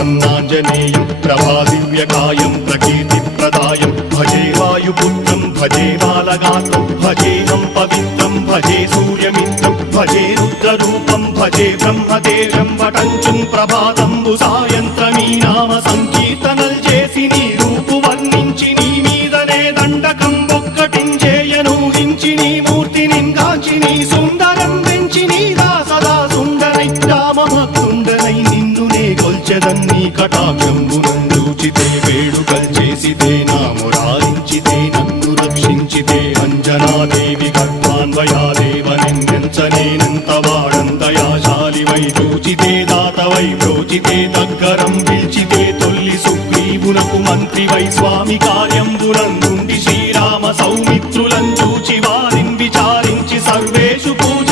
प्रसन्नाञ्जनेयं प्रभादिव्यकायं प्रकीर्तिप्रदायं भजे वायुपुत्रं भजे बालगात्रं भजेऽहं पवित्रं भजे सूर्यमित्रं भजे रुद्ररूपं भजे ब्रह्मदेवं वटञ्चुं प्रभाతంబు సాయంత్రమీ నామ సంకీర్తనల్ చేసి నీ రూపు వర్ణించి నీ మీదనే దండకం ఒక్కటించేయను హించి నీ మూర్తిని గాంచి నీ సుందరం వెంచి నీ దాసదా సుందరై రామభక్తుండనై నిన్నునే కొల్చెదన్ని కటాక్షంబునందూచితే వేడుకల్ చేసితే నా మురారించితే నన్ను రక్షించితే అంజనాదేవి గర్భాన్వయాదేవనెంచనేనంత వాడంతయాశాలివై చూచితే దాతవై ప్రోచితే దగ్గరం పిలిచితే తొల్లి సుగ్రీవునకు మంత్రివై స్వామి కార్యంబునందుండి శ్రీరామ సౌమిత్రులం చూచి వారిని విచారించి సర్వేషు పూజ